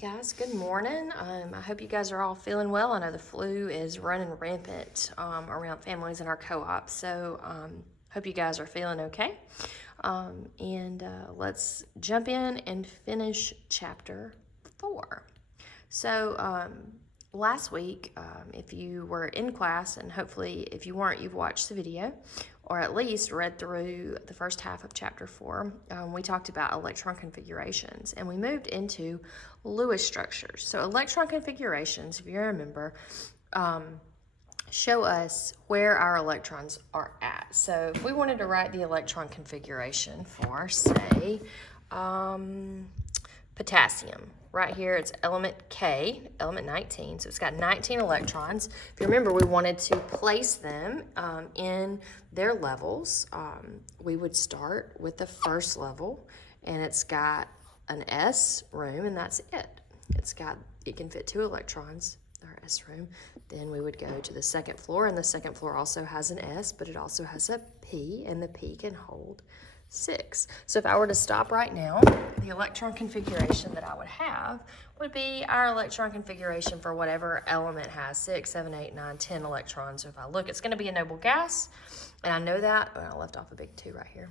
Guys, good morning. I hope you guys are all feeling well. I know the flu is running rampant around families in our co-op, so hope you guys are feeling okay. Let's jump in and finish chapter 4. So last week, if you were in class, and hopefully if you weren't, you've watched the video, or at least read through the first half of chapter 4, we talked about electron configurations, and we moved into Lewis structures. So electron configurations, if you remember, show us where our electrons are at. So if we wanted to write the electron configuration for, say, potassium. Right here, it's element K, element 19. So it's got 19 electrons. If you remember, we wanted to place them in their levels. We would start with the first level, and it's got an S room, and that's it. It can fit 2 electrons, our S room. Then we would go to the second floor, and the second floor also has an S, but it also has a P, and the P can hold 6. So if I were to stop right now, the electron configuration that I would have would be our electron configuration for whatever element has 6, 7, 8, 9, 10 electrons. So if I look, it's going to be a noble gas, and I know that. Oh, I left off a big 2 right here.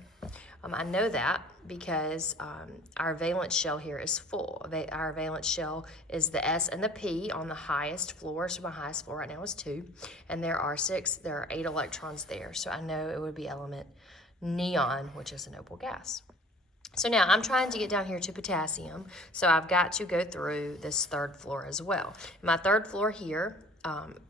I know that because our valence shell here is full. Our valence shell is the S and the P on the highest floor. So my highest floor right now is 2, and there are 8 electrons there. So I know it would be element neon, which is a noble gas. So now I'm trying to get down here to potassium, so I've got to go through this third floor as well. My third floor here,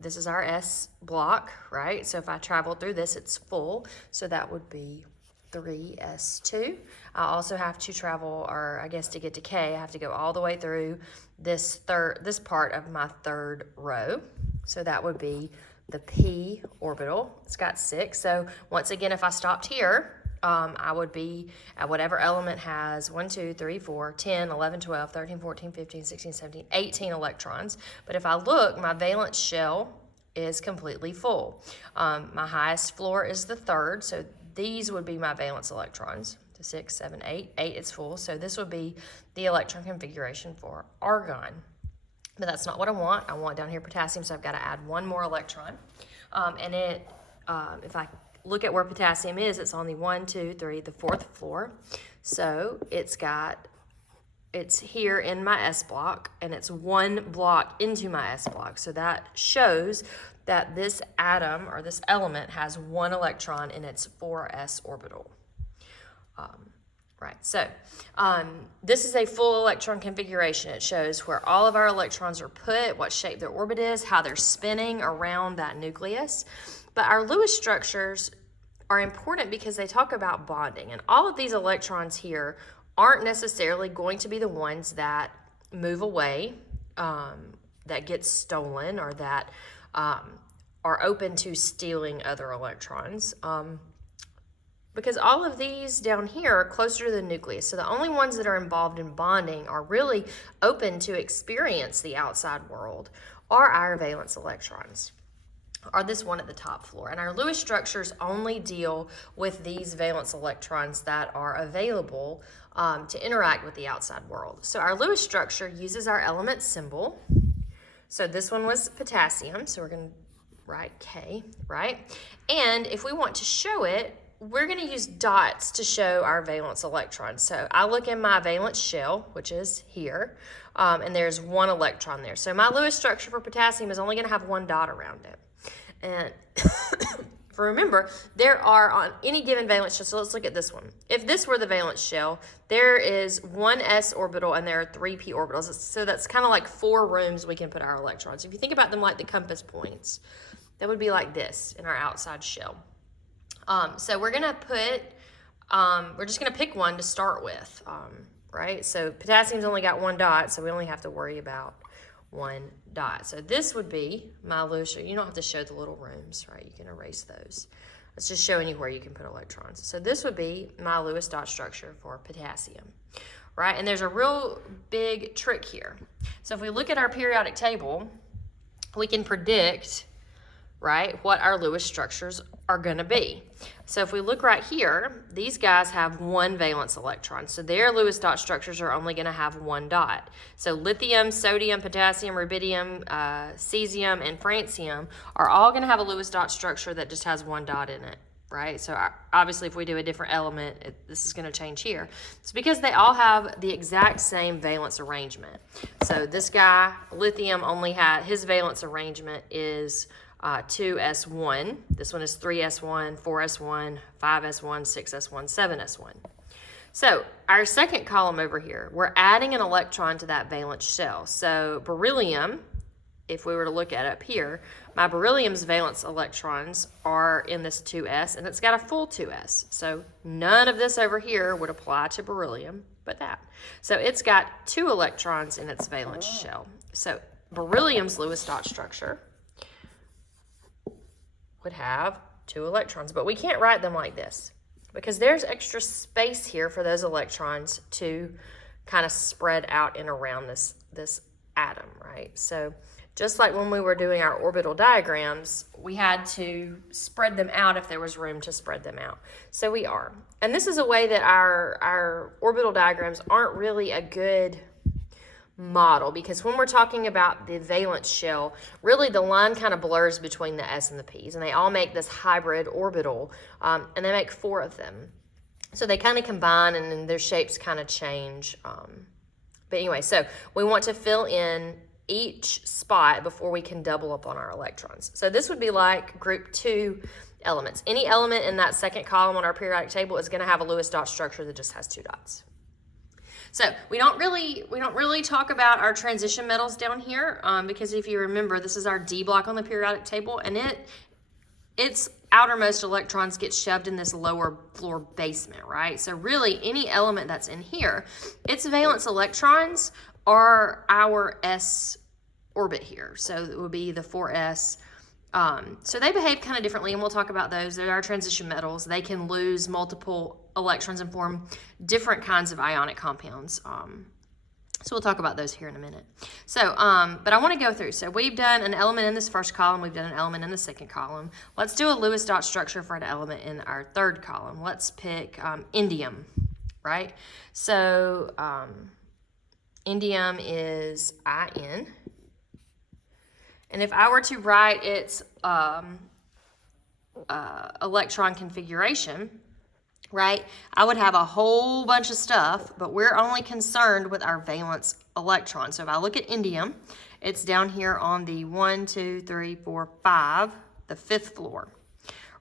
this is our S block, right? So if I travel through this, it's full, so that would be 3s2. I also have to travel, or I guess to get to K, I have to go all the way through this part of my third row. So that would be the P orbital. It's got 6. So once again, if I stopped here, I would be at whatever element has 1, 2, 3, 4, 10, 11, 12, 13, 14, 15, 16, 17, 18 electrons. But if I look, my valence shell is completely full. My highest floor is the third, so these would be my valence electrons. 6, 7, 8. 8 is full, so this would be the electron configuration for argon. But that's not what I want. I want down here potassium, so I've got to add 1 more electron. If I look at where potassium is, it's on the 1, 2, 3, the 4th floor. So it's here in my S block, and it's 1 block into my S block. So that shows that this atom or this element has 1 electron in its 4s orbital. Right, so this is a full electron configuration. It shows where all of our electrons are put, what shape their orbit is, how they're spinning around that nucleus. But our Lewis structures are important because they talk about bonding. And all of these electrons here aren't necessarily going to be the ones that move away, that get stolen, or that are open to stealing other electrons. Because all of these down here are closer to the nucleus. So the only ones that are involved in bonding are really open to experience the outside world are our valence electrons, or this one at the top floor. And our Lewis structures only deal with these valence electrons that are available to interact with the outside world. So our Lewis structure uses our element symbol. So this one was potassium, so we're going to write K, right? And if we want to show it, we're going to use dots to show our valence electrons. So I look in my valence shell, which is here, and there's 1 electron there. So my Lewis structure for potassium is only going to have 1 dot around it. And remember, there are on any given valence shell, so let's look at this one. If this were the valence shell, there is 1 s orbital and there are 3 p orbitals. So that's kind of like 4 rooms we can put our electrons. If you think about them like the compass points, that would be like this in our outside shell. So we're going to we're just going to pick one to start with, right? So potassium's only got 1 dot, so we only have to worry about 1 dot. So this would be my Lewis. You don't have to show the little rooms, right? You can erase those. Let's just show anywhere you can put electrons. So this would be my Lewis dot structure for potassium, right? And there's a real big trick here. So if we look at our periodic table, we can predict right, what our Lewis structures are going to be. So if we look right here, these guys have one valence electron. So their Lewis dot structures are only going to have one dot. So lithium, sodium, potassium, rubidium, cesium, and francium are all going to have a Lewis dot structure that just has one dot in it, right? So obviously if we do a different element, this is going to change here. It's because they all have the exact same valence arrangement. So this guy, lithium, only had, his valence arrangement is 2s1. This one is 3s1, 4s1, 5s1, 6s1, 7s1. So our second column over here, we're adding an electron to that valence shell. So beryllium, if we were to look at it up here, my beryllium's valence electrons are in this 2s, and it's got a full 2s. So none of this over here would apply to beryllium, but that. So it's got 2 electrons in its valence shell. So beryllium's Lewis dot structure would have 2 electrons, but we can't write them like this because there's extra space here for those electrons to kind of spread out and around this atom, right? So just like when we were doing our orbital diagrams, we had to spread them out if there was room to spread them out. So we are. And this is a way that our orbital diagrams aren't really a good model, because when we're talking about the valence shell, really the line kind of blurs between the s and the p's, and they all make this hybrid orbital, and they make 4 of them. So they kind of combine, and then their shapes kind of change. But anyway, so we want to fill in each spot before we can double up on our electrons. So this would be like group 2 elements. Any element in that second column on our periodic table is going to have a Lewis dot structure that just has 2 dots. So we don't really talk about our transition metals down here, because if you remember, this is our D block on the periodic table, and its outermost electrons get shoved in this lower floor basement, right? So really any element that's in here, its valence electrons are our s orbit here. So it would be the 4s. So they behave kind of differently, and we'll talk about those. They're our transition metals. They can lose multiple electrons and form different kinds of ionic compounds. So we'll talk about those here in a minute. So, but I want to go through. So we've done an element in this first column. We've done an element in the second column. Let's do a Lewis dot structure for an element in our third column. Let's pick indium, right? So indium is In. And if I were to write its electron configuration, right, I would have a whole bunch of stuff, but we're only concerned with our valence electron. So if I look at indium, it's down here on the 1, 2, 3, 4, 5, the 5th floor,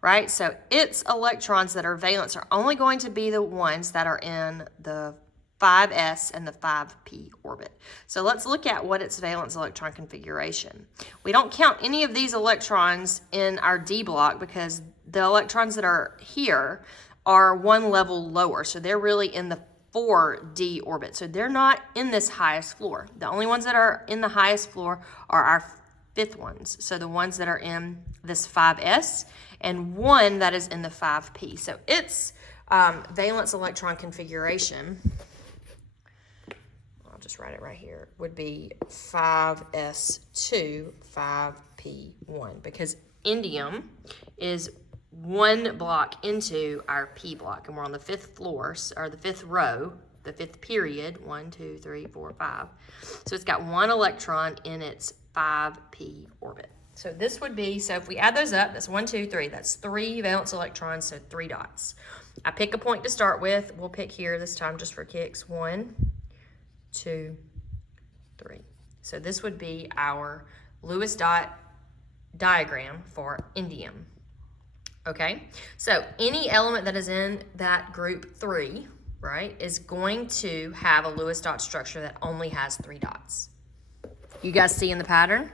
right? So its electrons that are valence are only going to be the ones that are in the 5s and the 5p orbit. So let's look at what its valence electron configuration. We don't count any of these electrons in our D block because the electrons that are here are one level lower. So they're really in the 4d orbit. So they're not in this highest floor. The only ones that are in the highest floor are our 5th ones. So the ones that are in this 5s and one that is in the 5p. So its valence electron configuration, just write it right here, would be 5s2, 5p1, because indium is one block into our p block, and we're on the 5th floor, or the 5th row, the 5th period, 1, 2, 3, 4, 5. So it's got one electron in its 5p orbit. So this would be, so if we add those up, that's 1, 2, 3, that's 3 valence electrons, so 3 dots. I pick a point to start with. We'll pick here this time just for kicks. 1, 2, 3. So this would be our Lewis dot diagram for indium. Okay, so any element that is in that group 3, right, is going to have a Lewis dot structure that only has 3 dots. You guys see in the pattern?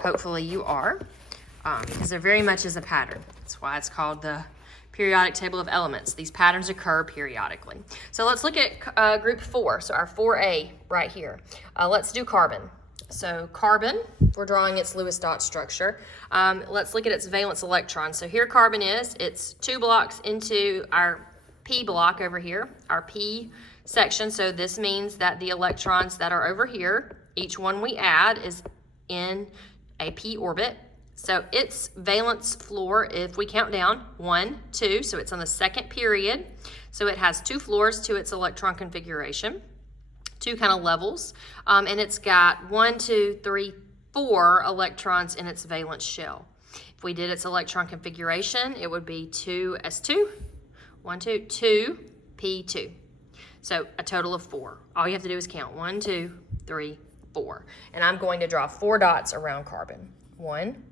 Hopefully you are, because there very much is a pattern. That's why it's called the periodic table of elements. These patterns occur periodically. So let's look at group 4, so our 4A right here. Let's do carbon. So carbon, we're drawing its Lewis dot structure. Let's look at its valence electron. So here carbon is, it's 2 blocks into our P block over here, our P section. So this means that the electrons that are over here, each one we add is in a P orbit. So its valence floor, if we count down, 1, 2, so it's on the second period. So it has 2 floors to its electron configuration, 2 kind of levels, and it's got 1, 2, 3, 4 electrons in its valence shell. If we did its electron configuration, it would be 2s2, 1, 2, 2, p2. So a total of 4. All you have to do is count 1, 2, 3, 4. And I'm going to draw 4 dots around carbon. 1,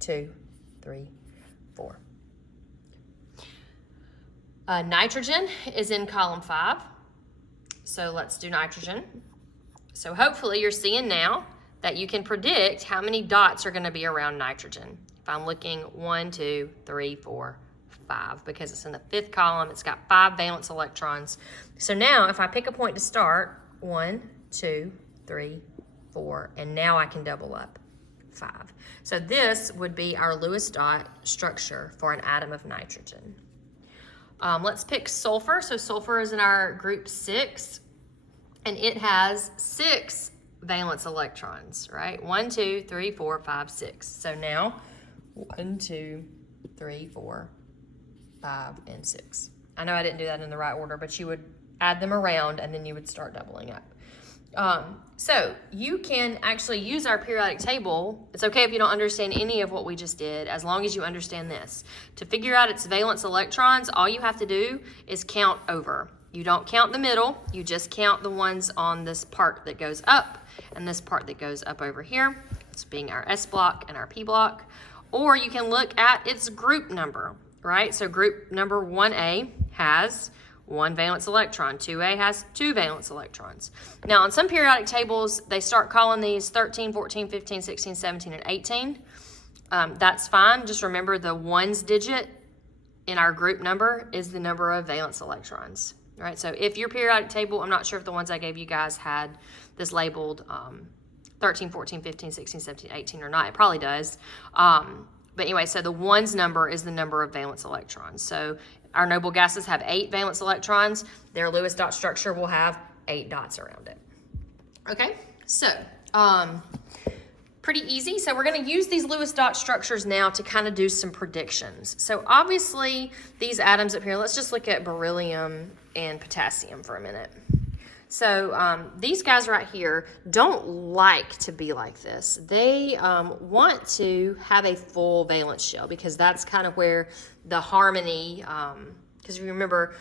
2, 3, 4. Nitrogen is in column 5. So let's do nitrogen. So hopefully you're seeing now that you can predict how many dots are going to be around nitrogen. If I'm looking 1, 2, 3, 4, 5, because it's in the 5th column, it's got 5 valence electrons. So now if I pick a point to start, 1, 2, 3, 4, and now I can double up, 5. So this would be our Lewis dot structure for an atom of nitrogen. Let's pick sulfur. So sulfur is in our group 6, and it has 6 valence electrons, right? 1, 2, 3, 4, 5, 6. So now 1, 2, 3, 4, 5, and 6. I know I didn't do that in the right order, but you would add them around and then you would start doubling up. So you can actually use our periodic table. It's okay if you don't understand any of what we just did, as long as you understand this. To figure out its valence electrons, all you have to do is count over. You don't count the middle, you just count the ones on this part that goes up and this part that goes up over here. It's being our S block and our P block. Or you can look at its group number, right? So group number 1A has 1 valence electron. 2A has 2 valence electrons. Now, on some periodic tables, they start calling these 13, 14, 15, 16, 17, and 18. That's fine. Just remember the 1's digit in our group number is the number of valence electrons. Right? So if your periodic table, I'm not sure if the ones I gave you guys had this labeled 13, 14, 15, 16, 17, 18 or not. It probably does. But anyway, so the 1's number is the number of valence electrons. So our noble gases have 8 valence electrons. Their Lewis dot structure will have 8 dots around it. Okay, so pretty easy. So we're going to use these Lewis dot structures now to kind of do some predictions. So obviously these atoms up here, let's just look at beryllium and potassium for a minute. So these guys right here don't like to be like this. They want to have a full valence shell because that's kind of where the harmony, because you remember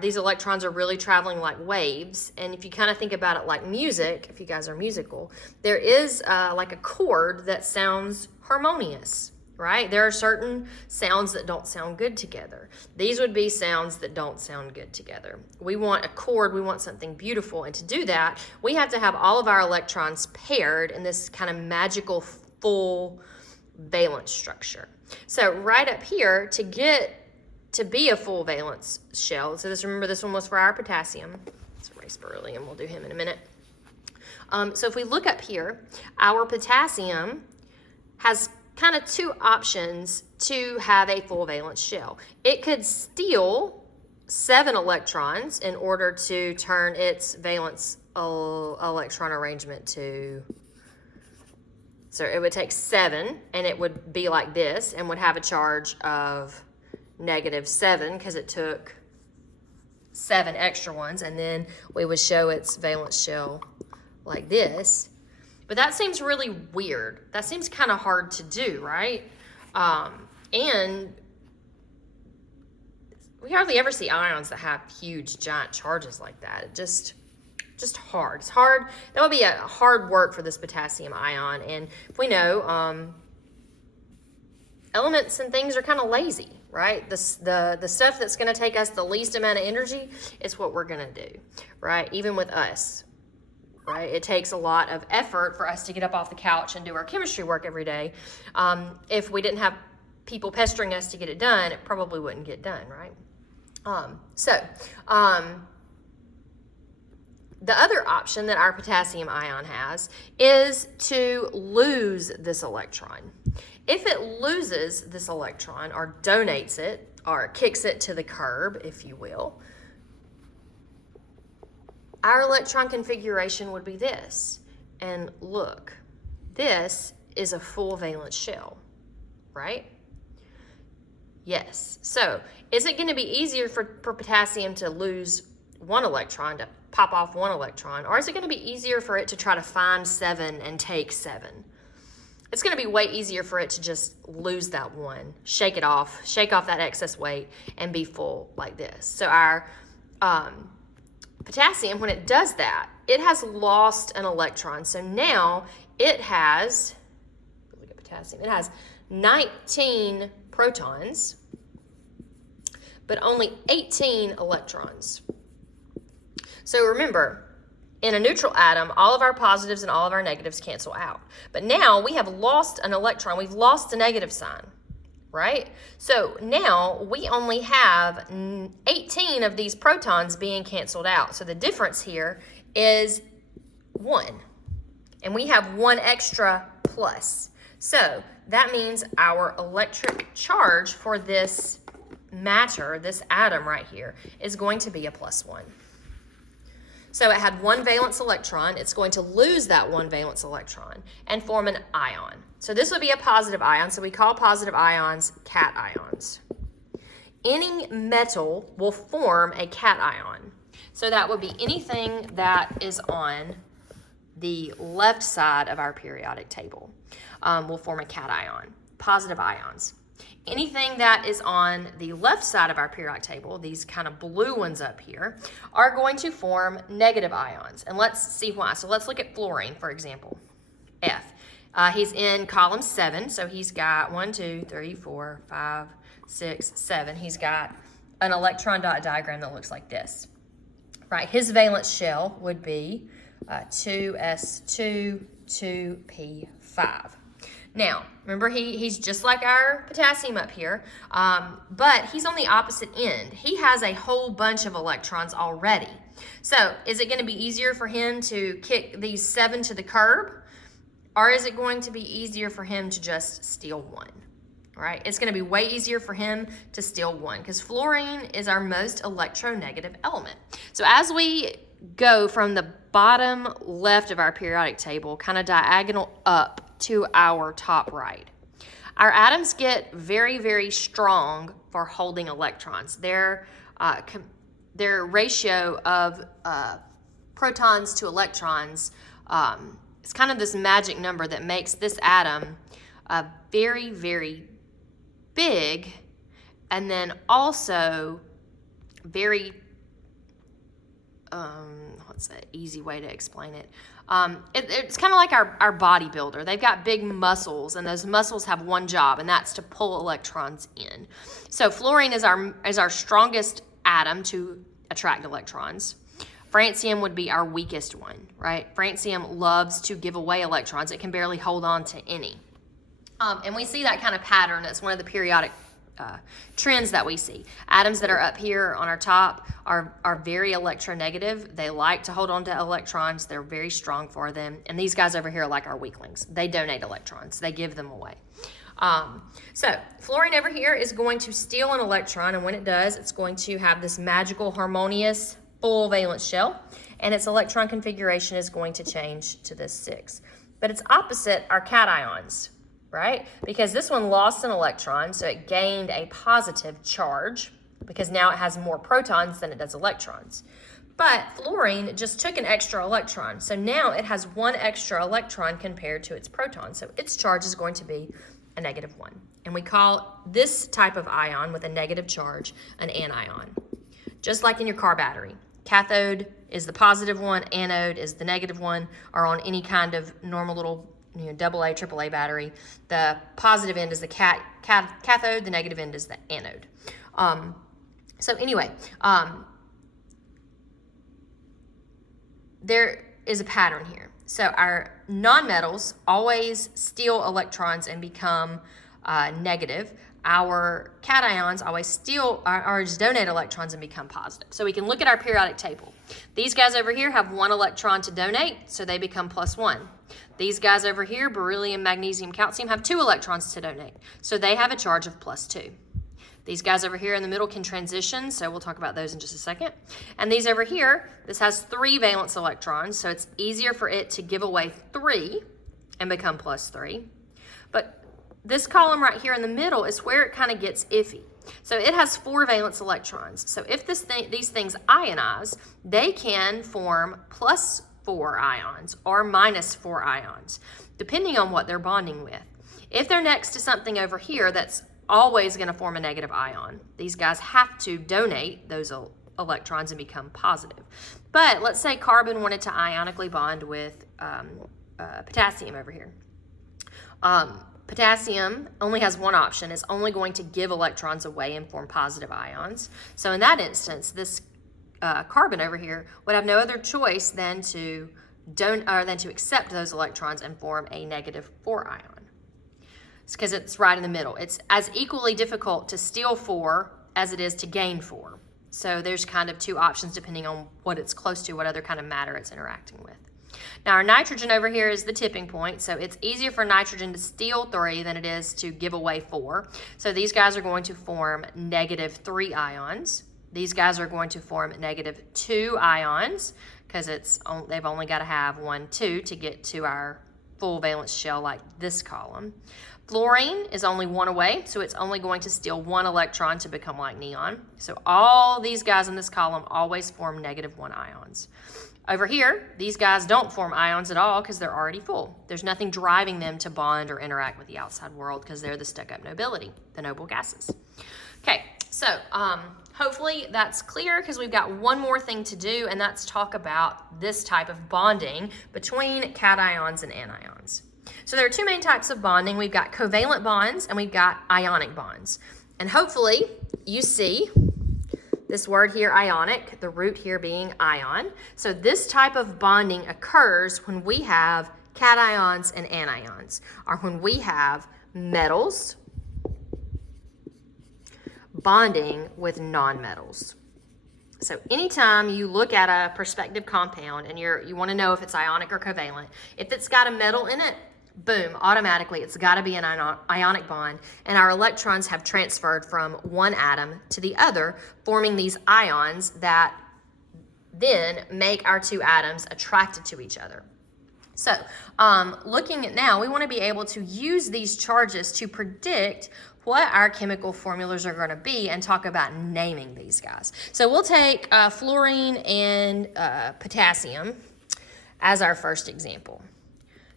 these electrons are really traveling like waves. And if you kind of think about it like music, if you guys are musical, there is like a chord that sounds harmonious. Right? There are certain sounds that don't sound good together. These would be sounds that don't sound good together. We want a chord, we want something beautiful, and to do that, we have to have all of our electrons paired in this kind of magical full valence structure. So right up here, to be a full valence shell, so remember this one was for our potassium. Let's erase beryllium, we'll do him in a minute. So if we look up here, our potassium has kind of 2 options to have a full valence shell. It could steal 7 electrons in order to turn its valence electron arrangement to, so it would take 7 and it would be like this and would have a charge of -7 because it took 7 extra ones, and then we would show its valence shell like this. But that seems really weird. That seems kind of hard to do, right? And we hardly ever see ions that have huge, giant charges like that. It just hard. It's hard. That would be a hard work for this potassium ion. And we know elements and things are kind of lazy, right? The stuff that's going to take us the least amount of energy is what we're going to do, right? Even with us. Right? It takes a lot of effort for us to get up off the couch and do our chemistry work every day. If we didn't have people pestering us to get it done, it probably wouldn't get done, right? The other option that our potassium ion has is to lose this electron. If it loses this electron or donates it or kicks it to the curb, if you will, our electron configuration would be this. And look, this is a full valence shell. right? Yes. So is it going to be easier for potassium to lose one electron, to pop off one electron, or is it going to be easier for it to try to find 7 and take 7? It's going to be way easier for it to just lose that one, shake off that excess weight, and be full like this. So our potassium, when it does that, it has lost an electron. So now it has, look at potassium, it has 19 protons, but only 18 electrons. So remember, in a neutral atom, all of our positives and all of our negatives cancel out. But now we have lost an electron. We've lost the negative sign, right? So now we only have 18 of these protons being canceled out. So the difference here is 1. And we have 1 extra plus. So that means our electric charge for this matter, this atom right here, is going to be a +1. So it had 1 valence electron. It's going to lose that 1 valence electron and form an ion. So this would be a positive ion. So we call positive ions cations. Any metal will form a cation. So that would be anything that is on the left side of our periodic table will form a cation, positive ions. Anything that is on the left side of our periodic table, these kind of blue ones up here, are going to form negative ions. And let's see why. So let's look at fluorine, for example. F. He's in column 7, so he's got 1, 2, 3, 4, 5, 6, 7. He's got an electron dot diagram that looks like this. Right, his valence shell would be 2s2, 2p5. Now, remember, he's just like our potassium up here, but he's on the opposite end. He has a whole bunch of electrons already. So is it going to be easier for him to kick these 7 to the curb, or is it going to be easier for him to just steal 1? Right? It's going to be way easier for him to steal 1 because fluorine is our most electronegative element. So as we go from the bottom left of our periodic table, kind of diagonal up to our top right, our atoms get very, very strong for holding electrons. Their ratio of protons to electrons is kind of this magic number that makes this atom very, very big, and then also very, what's an easy way to explain it? It's kind of like our bodybuilder. They've got big muscles, and those muscles have one job, and that's to pull electrons in. So fluorine is our strongest atom to attract electrons. Francium would be our weakest one, right? Francium loves to give away electrons. It can barely hold on to any. And we see that kind of pattern. It's one of the periodic trends that we see. Atoms that are up here on our top are very electronegative. They like to hold on to electrons. They're very strong for them. And these guys over here are like our weaklings. They donate electrons. They give them away. So fluorine over here is going to steal an electron, and when it does, it's going to have this magical, harmonious, full valence shell, and its electron configuration is going to change to this 6. But it's opposite our cations, right? Because this one lost an electron, so it gained a positive charge because now it has more protons than it does electrons. But fluorine just took an extra electron, so now it has 1 extra electron compared to its proton, so its charge is going to be a -1. And we call this type of ion with a negative charge an anion. Just like in your car battery. Cathode is the positive one, anode is the negative one, or on any kind of normal little AA, AAA battery. The positive end is the cathode, the negative end is the anode. So anyway, there is a pattern here. So our nonmetals always steal electrons and become negative. Our cations always steal or just donate electrons and become positive. So we can look at our periodic table. These guys over here have 1 electron to donate, so they become +1. These guys over here, beryllium, magnesium, calcium, have 2 electrons to donate, so they have a charge of +2. These guys over here in the middle can transition, so we'll talk about those in just a second. And these over here, this has 3 valence electrons, so it's easier for it to give away 3 and become +3. But this column right here in the middle is where it kind of gets iffy. So it has 4 valence electrons. So if these things ionize, they can form +4 ions or -4 ions, depending on what they're bonding with. If they're next to something over here that's always going to form a negative ion, these guys have to donate those electrons and become positive. But let's say carbon wanted to ionically bond with potassium over here. Potassium only has one option. It's only going to give electrons away and form positive ions. So in that instance, this carbon over here would have no other choice than to accept those electrons and form a -4 ion. It's because it's right in the middle. It's as equally difficult to steal 4 as it is to gain 4. So there's kind of 2 options depending on what it's close to, what other kind of matter it's interacting with. Now our nitrogen over here is the tipping point, so it's easier for nitrogen to steal 3 than it is to give away 4. So these guys are going to form -3 ions. These guys are going to form -2 ions because they've only got to have 1, 2 to get to our full valence shell like this column. Fluorine is only 1 away, so it's only going to steal 1 electron to become like neon. So all these guys in this column always form -1 ions. Over here, these guys don't form ions at all because they're already full. There's nothing driving them to bond or interact with the outside world because they're the stuck-up nobility, the noble gases. Okay, so hopefully that's clear because we've got one more thing to do, and that's talk about this type of bonding between cations and anions. So there are 2 main types of bonding. We've got covalent bonds and we've got ionic bonds. And hopefully you see this word here, ionic, the root here being ion. So this type of bonding occurs when we have cations and anions, or when we have metals bonding with nonmetals. So anytime you look at a perspective compound and you want to know if it's ionic or covalent, if it's got a metal in it, boom, automatically it's got to be an ionic bond, and our electrons have transferred from one atom to the other, forming these ions that then make our 2 atoms attracted to each other. So looking at now, we want to be able to use these charges to predict what our chemical formulas are going to be and talk about naming these guys. So we'll take fluorine and potassium as our first example.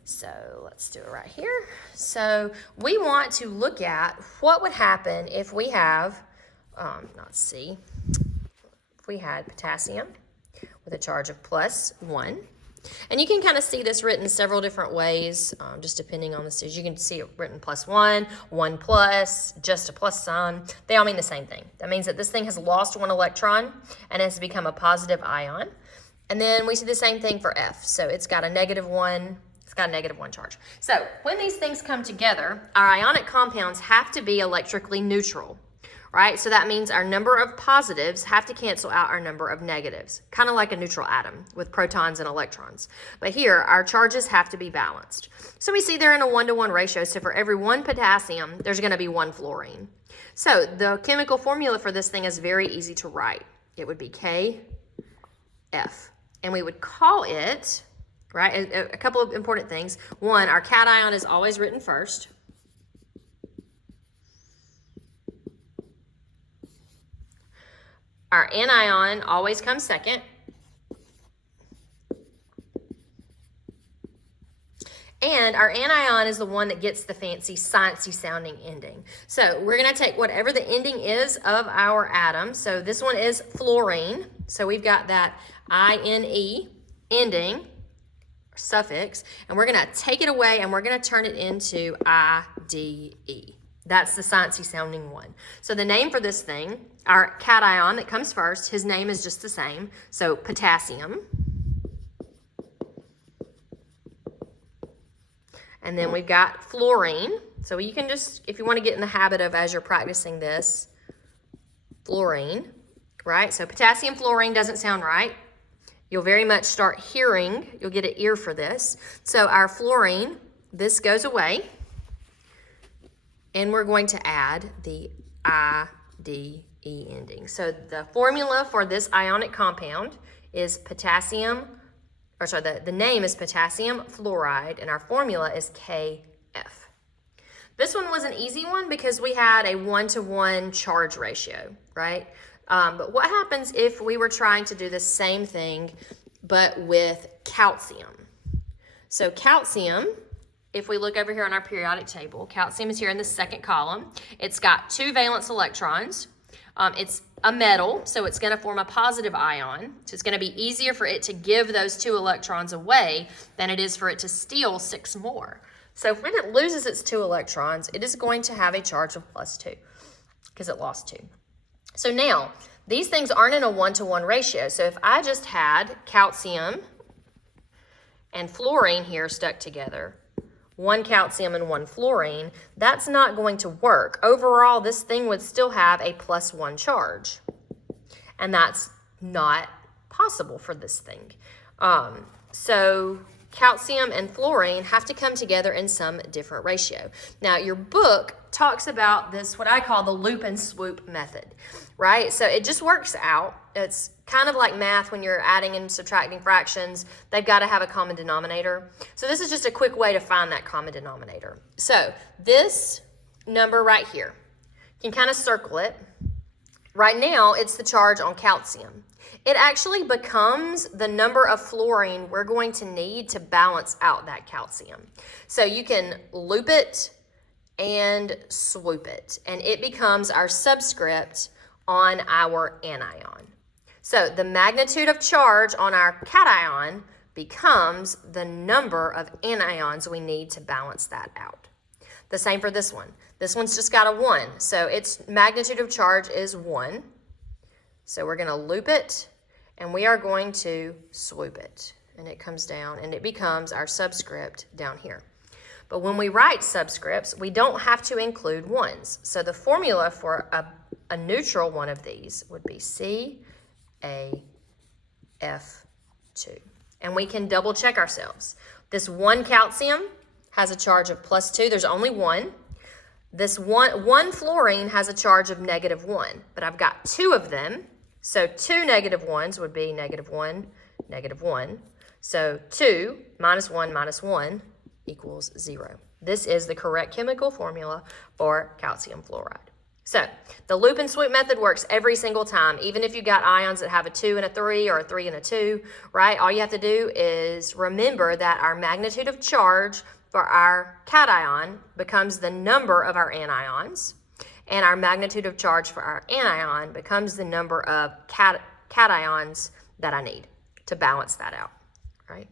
So let's do it right here. So we want to look at what would happen if we have, if we had potassium with a charge of +1. And you can kind of see this written several different ways, just depending on the stage. You can see it written +1, 1 plus, just a plus sign. They all mean the same thing. That means that this thing has lost 1 electron and has become a positive ion. And then we see the same thing for F. So it's got a -1. It's got a -1 charge. So when these things come together, our ionic compounds have to be electrically neutral, right? So that means our number of positives have to cancel out our number of negatives, kind of like a neutral atom with protons and electrons. But here, our charges have to be balanced. So we see they're in a 1-to-1 ratio. So for every 1 potassium, there's going to be 1 fluorine. So the chemical formula for this thing is very easy to write. It would be KF. And we would call it, right, a couple of important things. 1, our cation is always written first. Our anion always comes second. And our anion is the one that gets the fancy, sciencey sounding ending. So we're going to take whatever the ending is of our atom. So this one is fluorine. So we've got that INE ending, suffix, and we're going to take it away and we're going to turn it into IDE. That's the sciencey sounding one. So the name for this thing, our cation that comes first, his name is just the same. So potassium. And then we've got fluorine. So you can just, if you want to get in the habit of, as you're practicing this, fluorine, right? So potassium fluorine doesn't sound right. You'll very much start hearing, you'll get an ear for this. So our fluorine, this goes away. And we're going to add the IDE ending. So the formula for this ionic compound is potassium, or sorry, the name is potassium fluoride, and our formula is KF. This one was an easy one because we had a 1-to-1 charge ratio, right? But what happens if we were trying to do the same thing but with calcium? So calcium, if we look over here on our periodic table, calcium is here in the second column. It's got 2 valence electrons. It's a metal, so it's going to form a positive ion. So it's going to be easier for it to give those 2 electrons away than it is for it to steal 6 more. So when it loses its 2 electrons, it is going to have a charge of +2 because it lost 2. So now, these things aren't in a 1-to-1 ratio. So if I just had calcium and fluorine here stuck together, 1 calcium and 1 fluorine, that's not going to work. Overall, this thing would still have a +1 charge. And that's not possible for this thing. So calcium and fluorine have to come together in some different ratio. Now, your book talks about this, what I call the loop and swoop method, right? So it just works out. It's kind of like math when you're adding and subtracting fractions. They've got to have a common denominator. So this is just a quick way to find that common denominator. So this number right here, you can kind of circle it. Right now, it's the charge on calcium. It actually becomes the number of fluorine we're going to need to balance out that calcium. So you can loop it and swoop it, and it becomes our subscript on our anion. So the magnitude of charge on our cation becomes the number of anions we need to balance that out. The same for this one. This one's just got a 1, so its magnitude of charge is 1. So we're going to loop it, and we are going to swoop it. And it comes down, and it becomes our subscript down here. But when we write subscripts, we don't have to include 1s. So the formula for a neutral one of these would be CaF2. And we can double check ourselves. This 1 calcium has a charge of +2. There's only 1. This one fluorine has a charge of -1, but I've got 2 of them. So 2 -1s would be -1, -1. So 2 minus 1 minus 1 equals 0. This is the correct chemical formula for calcium fluoride. So the loop and swoop method works every single time, even if you got ions that have a 2 and a 3 or a 3 and a 2, right? All you have to do is remember that our magnitude of charge for our cation becomes the number of our anions, and our magnitude of charge for our anion becomes the number of cations that I need to balance that out, right?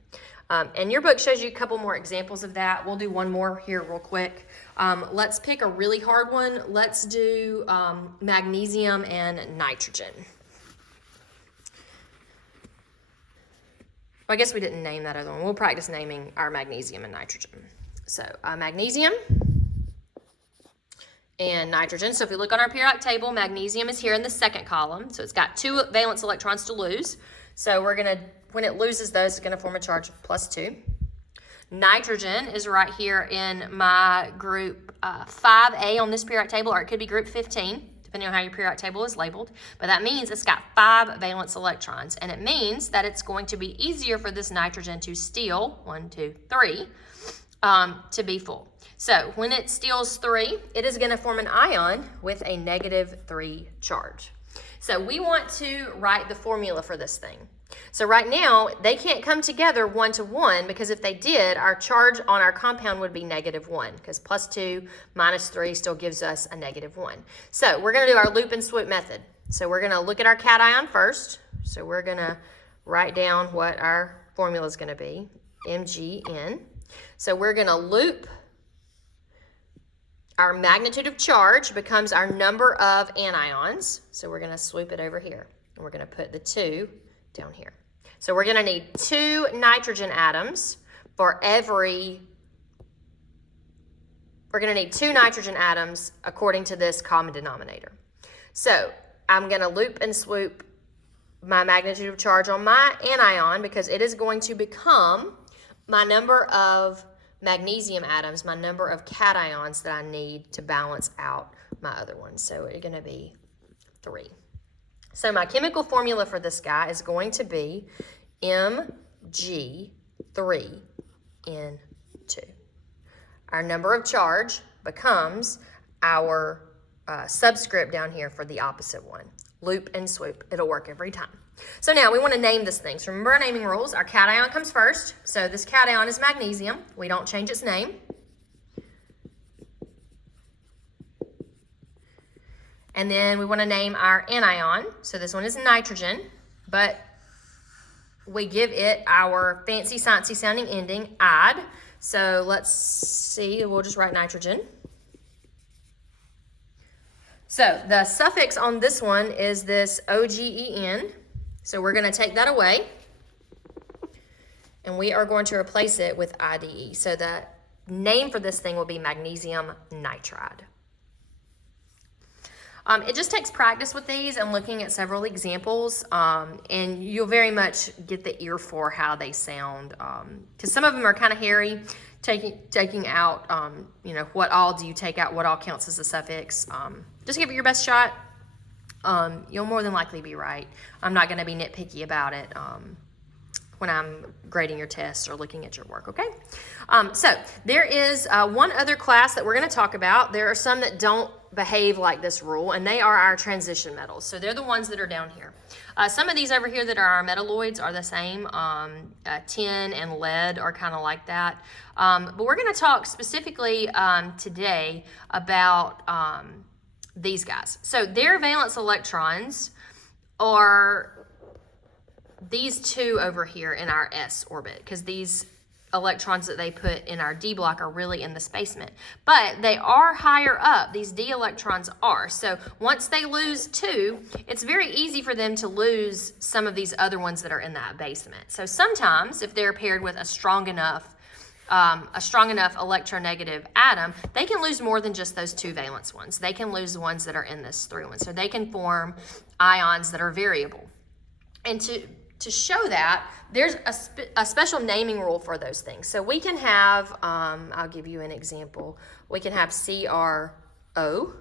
And your book shows you a couple more examples of that. We'll do one more here real quick. Let's pick a really hard one. Let's do magnesium and nitrogen. Well, I guess we didn't name that other one. We'll practice naming our magnesium and nitrogen. So magnesium and nitrogen. So if we look on our periodic table, magnesium is here in the second column. So it's got 2 valence electrons to lose. So we're going to, when it loses those, it's going to form a charge of +2. Nitrogen is right here in my group 5A on this periodic table, or it could be group 15, depending on how your periodic table is labeled. But that means it's got 5 valence electrons, and it means that it's going to be easier for this nitrogen to steal 1, 2, 3 to be full. So when it steals 3, it is going to form an ion with a -3 charge. So we want to write the formula for this thing. So right now, they can't come together 1-to-1, because if they did, our charge on our compound would be -1, because +2 minus 3 still gives us a -1. So we're going to do our loop and swoop method. So we're going to look at our cation first. So we're going to write down what our formula is going to be, Mgn. So we're going to loop. Our magnitude of charge becomes our number of anions. So we're going to swoop it over here. And we're going to put the 2 down here. So we're going to need 2 nitrogen atoms for every, we're going to need 2 nitrogen atoms according to this common denominator. So I'm going to loop and swoop my magnitude of charge on my anion, because it is going to become my number of magnesium atoms, my number of cations that I need to balance out my other ones. So it's going to be 3. So my chemical formula for this guy is going to be Mg3N2. Our number of charge becomes our subscript down here for the opposite one. Loop and swoop. It'll work every time. So now we want to name this thing. So remember our naming rules. Our cation comes first. So this cation is magnesium. We don't change its name. And then we want to name our anion. So this one is nitrogen, but we give it our fancy sciencey sounding ending, "-ide." So let's see, we'll just write nitrogen. So the suffix on this one is this OGEN. So we're going to take that away, and we are going to replace it with IDE. So the name for this thing will be magnesium nitride. It just takes practice with these and looking at several examples, and you'll very much get the ear for how they sound, because some of them are kind of hairy, taking out, what all do you take out, what all counts as a suffix. Just give it your best shot. You'll more than likely be right. I'm not going to be nitpicky about it when I'm grading your tests or looking at your work, okay? So there is one other class that we're going to talk about. There are some that don't behave like this rule, and they are our transition metals. So they're the ones that are down here. Some of these over here that are our metalloids are the same. Tin and lead are kind of like that. But we're going to talk specifically today about these guys. So their valence electrons are these two over here in our s orbit, because these electrons that they put in our d block are really in the spacement. But they are higher up, these d electrons are. So once they lose two, it's very easy for them to lose some of these other ones that are in that basement. So sometimes if they're paired with a strong enough electronegative atom, they can lose more than just those two valence ones. They can lose the ones that are in this through one. So they can form ions that are variable. And to show that, there's a special naming rule for those things. So we can have, I'll give you an example. We can have CrO.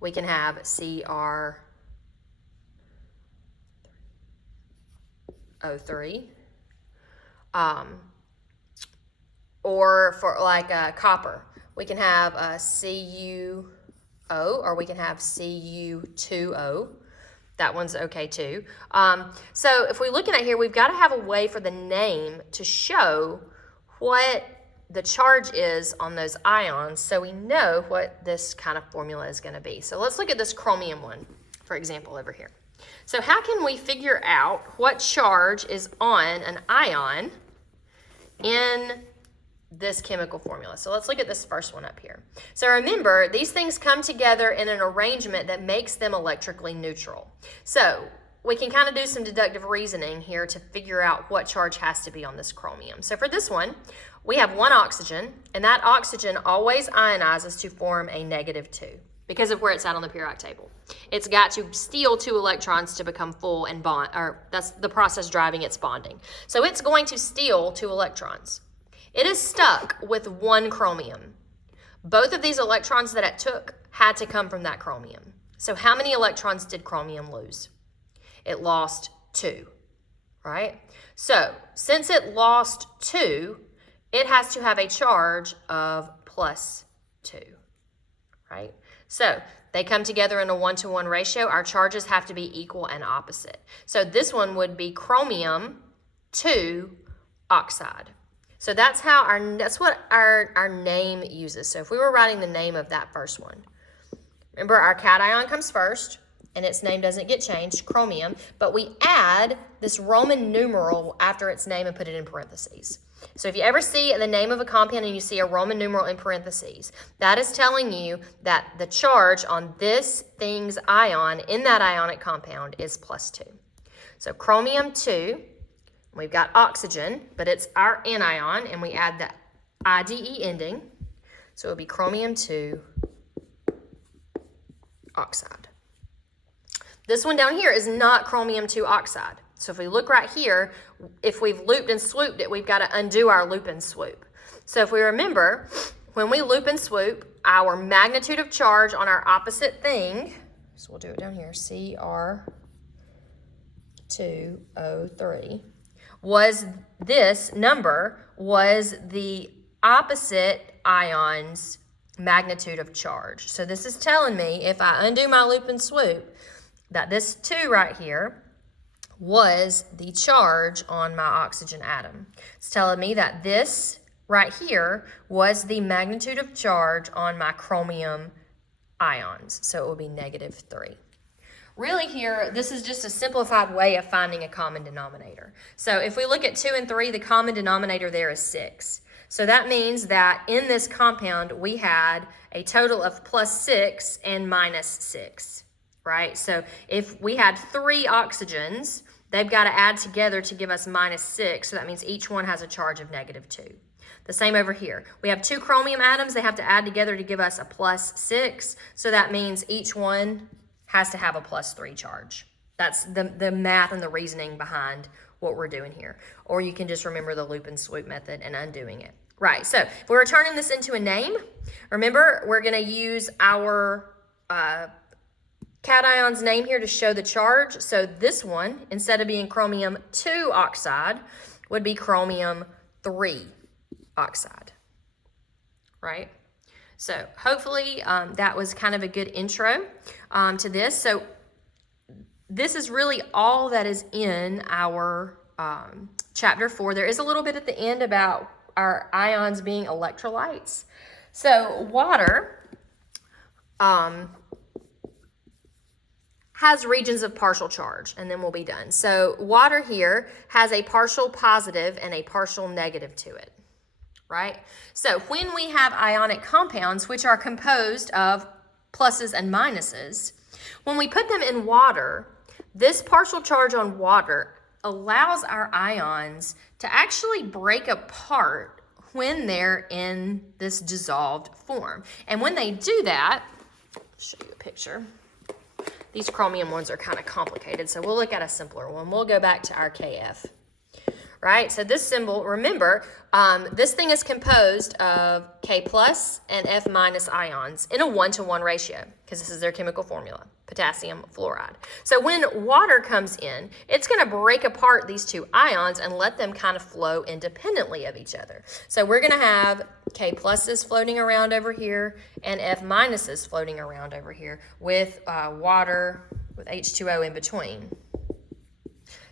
We can have CrO3. Or for like copper, we can have CuO, or we can have Cu2O. That one's okay too. So if we're looking at here, we've got to have a way for the name to show what the charge is on those ions, so we know what this kind of formula is going to be. So let's look at this chromium one, for example, over here. So how can we figure out what charge is on an ion in this chemical formula? So let's look at this first one up here. So remember, these things come together in an arrangement that makes them electrically neutral. So we can kind of do some deductive reasoning here to figure out what charge has to be on this chromium. So for this one, we have one oxygen, and that oxygen always ionizes to form a -2 because of where it's at on the periodic table. It's got to steal 2 electrons to become full and bond, or that's the process driving its bonding. So it's going to steal 2 electrons. It is stuck with 1 chromium. Both of these electrons that it took had to come from that chromium. So how many electrons did chromium lose? It lost 2, right? So since it lost 2, it has to have a charge of +2, right? So they come together in a 1-to-1 ratio. Our charges have to be equal and opposite. So this one would be chromium 2 oxide. So that's what our name uses. So if we were writing the name of that first one, remember our cation comes first, and its name doesn't get changed, chromium, but we add this Roman numeral after its name and put it in parentheses. So if you ever see the name of a compound and you see a Roman numeral in parentheses, that is telling you that the charge on this thing's ion in that ionic compound is +2. So chromium 2, we've got oxygen, but it's our anion, and we add the IDE ending. So it would be chromium 2 oxide. This one down here is not chromium 2 oxide. So if we look right here, if we've looped and swooped it, we've got to undo our loop and swoop. So if we remember, when we loop and swoop, our magnitude of charge on our opposite thing, so we'll do it down here, Cr2O3, was this number was the opposite ion's magnitude of charge. So this is telling me, if I undo my loop and swoop, that this 2 right here was the charge on my oxygen atom. It's telling me that this right here was the magnitude of charge on my chromium ions. So it will be -3. Really here, this is just a simplified way of finding a common denominator. So if we look at 2 and 3, the common denominator there is 6. So that means that in this compound, we had a total of +6 and -6, right? So if we had 3 oxygens, they've got to add together to give us -6. So that means each one has a charge of -2. The same over here. We have 2 chromium atoms. They have to add together to give us a +6. So that means each one has to have a +3 charge. That's the math and the reasoning behind what we're doing here. Or you can just remember the loop and swoop method and undoing it. Right, so if we're turning this into a name, remember we're gonna use our cation's name here to show the charge. So this one, instead of being chromium 2 oxide, would be chromium 3 oxide, right? So hopefully that was kind of a good intro to this. So this is really all that is in our chapter 4. There is a little bit at the end about our ions being electrolytes. So water has regions of partial charge, and then we'll be done. So water here has a partial positive and a partial negative to it, right? So when we have ionic compounds, which are composed of pluses and minuses, when we put them in water, this partial charge on water allows our ions to actually break apart when they're in this dissolved form. And when they do that, I'll show you a picture. These chromium ones are kind of complicated, so we'll look at a simpler one. We'll go back to our KF. Right, so this symbol, remember, this thing is composed of K plus and F minus ions in a 1-to-1 ratio, because this is their chemical formula, potassium fluoride. So when water comes in, it's going to break apart these 2 ions and let them kind of flow independently of each other. So we're going to have K pluses floating around over here and F minuses floating around over here with water with H2O in between.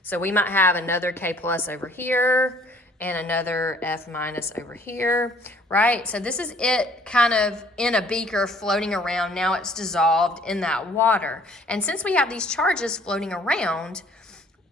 So we might have another K plus over here and another F minus over here, right? So this is it kind of in a beaker floating around. Now it's dissolved in that water. And since we have these charges floating around,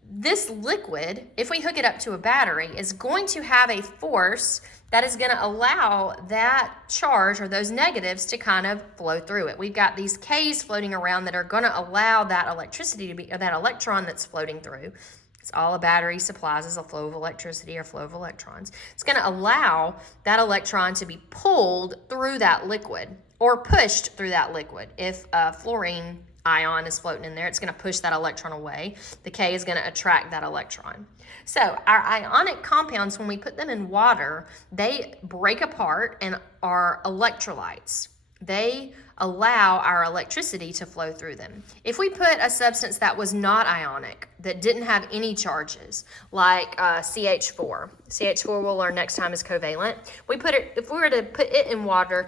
this liquid, if we hook it up to a battery, is going to have a force that is going to allow that charge or those negatives to kind of flow through it. We've got these K's floating around that are going to allow that electricity to be, or that electron that's floating through. It's all a battery supplies is a flow of electricity or flow of electrons. It's going to allow that electron to be pulled through that liquid or pushed through that liquid. If a fluorine ion is floating in there, it's going to push that electron away. The K is going to attract that electron. So our ionic compounds, when we put them in water, they break apart and are electrolytes. They allow our electricity to flow through them. If we put a substance that was not ionic, that didn't have any charges, like CH4. CH4 we'll learn next time is covalent. If we were to put it in water,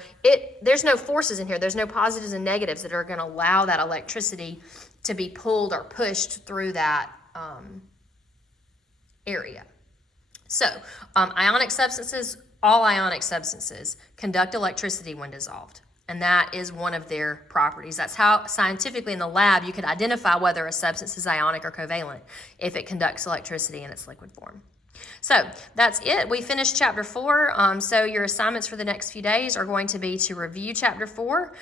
there's no forces in here. There's no positives and negatives that are going to allow that electricity to be pulled or pushed through that area. So ionic substances, all ionic substances conduct electricity when dissolved. And that is one of their properties. That's how scientifically in the lab you could identify whether a substance is ionic or covalent if it conducts electricity in its liquid form. So that's it. We finished chapter 4. So your assignments for the next few days are going to be to review chapter 4.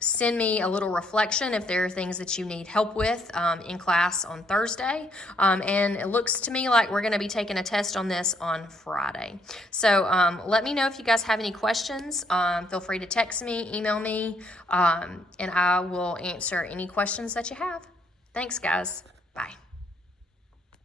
Send me a little reflection if there are things that you need help with in class on Thursday. And it looks to me like we're going to be taking a test on this on Friday. So let me know if you guys have any questions. Feel free to text me, email me, and I will answer any questions that you have. Thanks, guys. Bye.